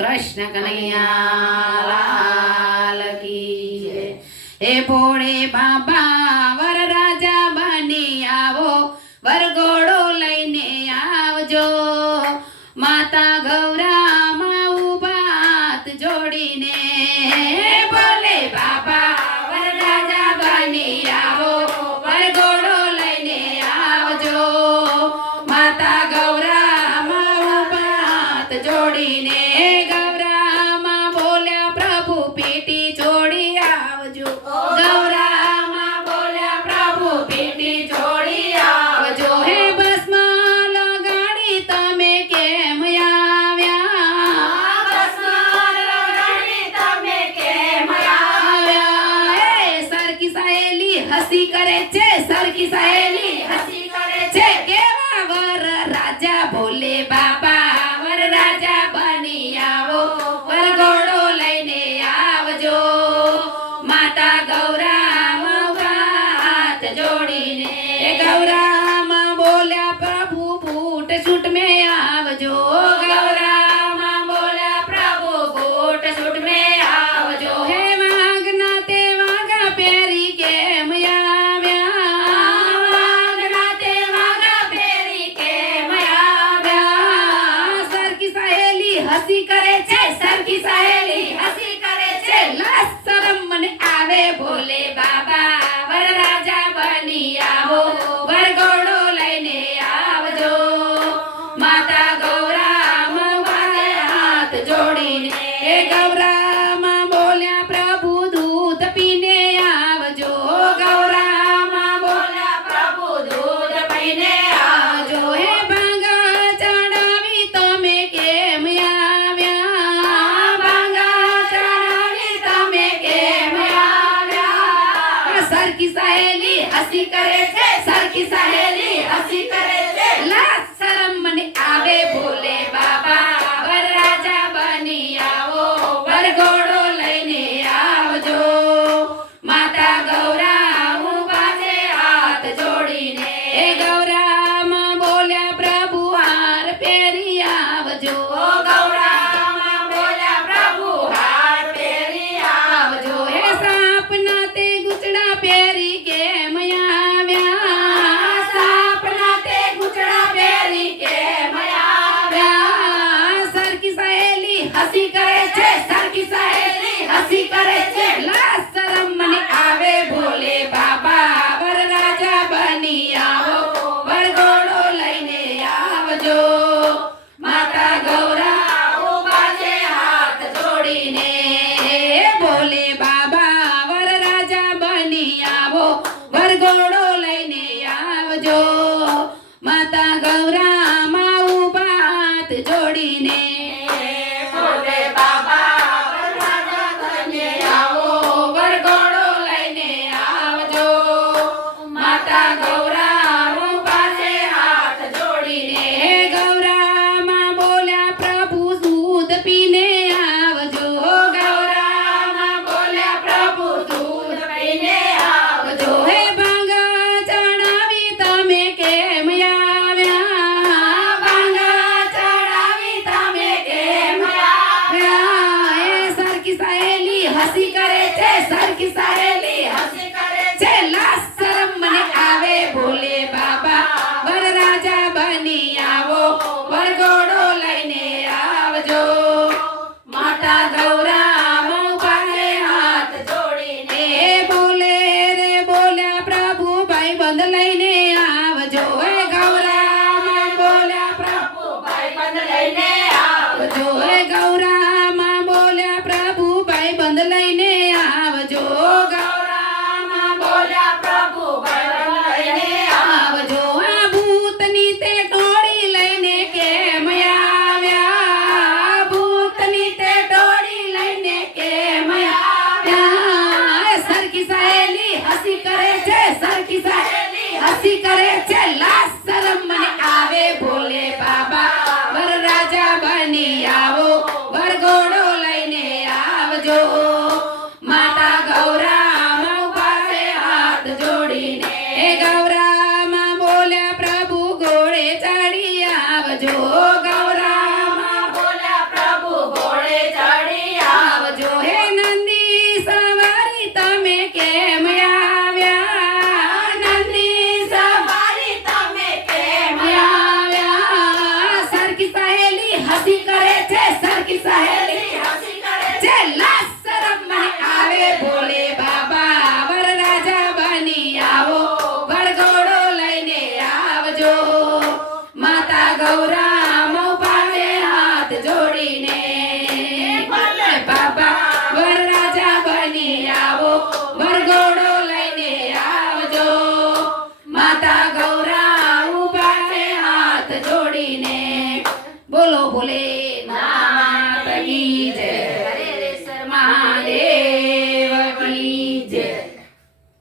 कृष्ण कन्हैया लाल की जय। हे भोळे बाबा वरराजा बनी आवो, वरघोड़ो लईने आवजो। माता गौरामा ऊभा हाथ जोડીને બોલે બાબા વરરાજા બની આવો, વરઘોડો લઈને આવજો। માતા ગૌરામાં ઊભા હાથ જોડીને ગૌરામાં બોલ્યા પ્રભુ પેટી જોડી આવજો। ગૌરામાં બોલ્યા પ્રભુ પેટી જોડી આવજો। હે ભસ્મ લગાડી તમે કેમ આવ્યા? ભસ્મ લગાડી તમે કેમ આવ્યા? એ સરખી સહેલી હસી કરે છે, સરખી સહેલી હસી કરે છે। કેવા વર રાજા બોલે બાબા વરરાજા બની આવો, વરઘોડો લઈને આવજો। માતા ગૌરામાં ઊભા હાથ જોડીને ગૌરામાં બોલ્યા પ્રભુ બૂટ છૂટ મેં આવજો। ગૌરામાં બોલ્યા પ્રભુ બૂટ છૂટ મેં આવજો। હે વાઘના તે વાઘા પહેરી કેમ આવ્યા? વાઘના તે વાઘા પહેરી કેમ આવ્યા? સરખી સહેલી હસી કરે છે, સરખી સહેલી હસી કરે છે। લાજ શરમ મને આવે ભોલે બાબા વરરાજા બની આવો, વરઘોડો લઈને આવજો। માતા ગૌરામાં ઊભા હાથ જોડીને ગૌરામાં બોલ્યા પ્રભુ દૂધ પીને આવજો। ગૌરામાં બોલ્યા પ્રભુ દૂધ પીને આવજો। હે ભાંગા ચડાવી તમે કેમ આવ્યા? ભાંગા ચડાવી તમે કેમ આવ્યા? સરખી સહેલી હસી કરે છે, સરખી સહેલી હસી કરે છે। લાજ શરમ મને આવે ભોલે બાબા વરરાજા બની આવો, વરઘોડો લઈને આવજો। માતા ગૌરામ ઊભા છે હાથ જોડીને ગૌરામાં બોલ્યા પ્રભુ હાર પહેરી આવજો। ગૌરામાં બોલ્યા પ્રભુ હાર પહેરી આવજો। હે સાપના તે ગુચડા પહેરી કેમ આવ્યા? સાપના તે ગુચડા પહેરી કેમ આવ્યા? સરખી સહેલી હસી કરે છે, સરખી સહેલી હસી કરે છે। લાજ શરમ મને આવે ભોલે બાબા વરરાજા બની આવો, વરઘોડો લઈને આવજો। માતા ગૌરા ઊભા છે હાથ જોડીને બોલે બાબા વરરાજા બની આવો, વરઘોડો લઈને આવજો। માતા ગૌરામાં ઊભા હાથ જોડીને બોલે બાબા વરરાજા બની આવો, વરઘોડો લઈને આવજો। માતા ગૌરામ ઊભા છે હાથ જોડીને ગૌરામાં બોલ્યા પ્રભુ દૂધ પીને આવજો। ગૌરામાં બોલ્યા પ્રભુ દૂધ પીને આવજો। હે ભાંગા ચડાવી તમે કેમ આવ્યા? ભાંગા ચડાવી તમે કેમ આવ્યા? એ સરખી સહેલી હસી કરે છે, સરખી સહેલી હસી કરે છે। લાજ શરમ મને આવે ભોલે બાબા વરરાજા બની આવો, વરઘોડો લઈને આવજો। માતા ગૌરામાં ઊભા છે હાથ જોડીને બોલે રે બોલ્યા પ્રભુ ભાઈબંધ લઈને આવજો। હે ગૌરામાં બોલ્યા પ્રભુ ભાઈબંધ લઈને આવજો। હે ગૌરામાં બોલ્યા પ્રભુ ભાઈબંધ લઈને આવજો। ગૌરામાં બોલ્યા પ્રભુ ભાઈબંધ લઈને આવજો। આ ભૂતની તે ટોળી લઈને કેમ આવ્યા? ભૂતની તે ટોળી લઈને કેમ આવ્યા? સરખી સહેલી હસી કરે છે, સરખી સહેલી હસી કરે છે। લાજ શરમ મને આવે ભોલે બાબા વરરાજા બની આવો, વરઘોડો લઈને આવજો। માતા ગૌરામાં ઊભા છે હાથ જોડીને ગૌરામાં બોલ્યા પ્રભુ ઘોડે ચડી આવજો। ગૌરામાં બોલ્યા પ્રભુ ઘોડે સહેલી હસી કરે છે લાજ શરમ નહીં આવે ભોલે બાબા વરરાજા બની આવો વરઘોડો લઈને આવજો માતા ગૌરામ ઉપાડે હાથ જોડીને ભોલે બાબા વરરાજા બની આવો વરઘોડો લઈને આવજો માતા ગૌરા ઉપાડે હાથ જોડીને બોલો ભોલે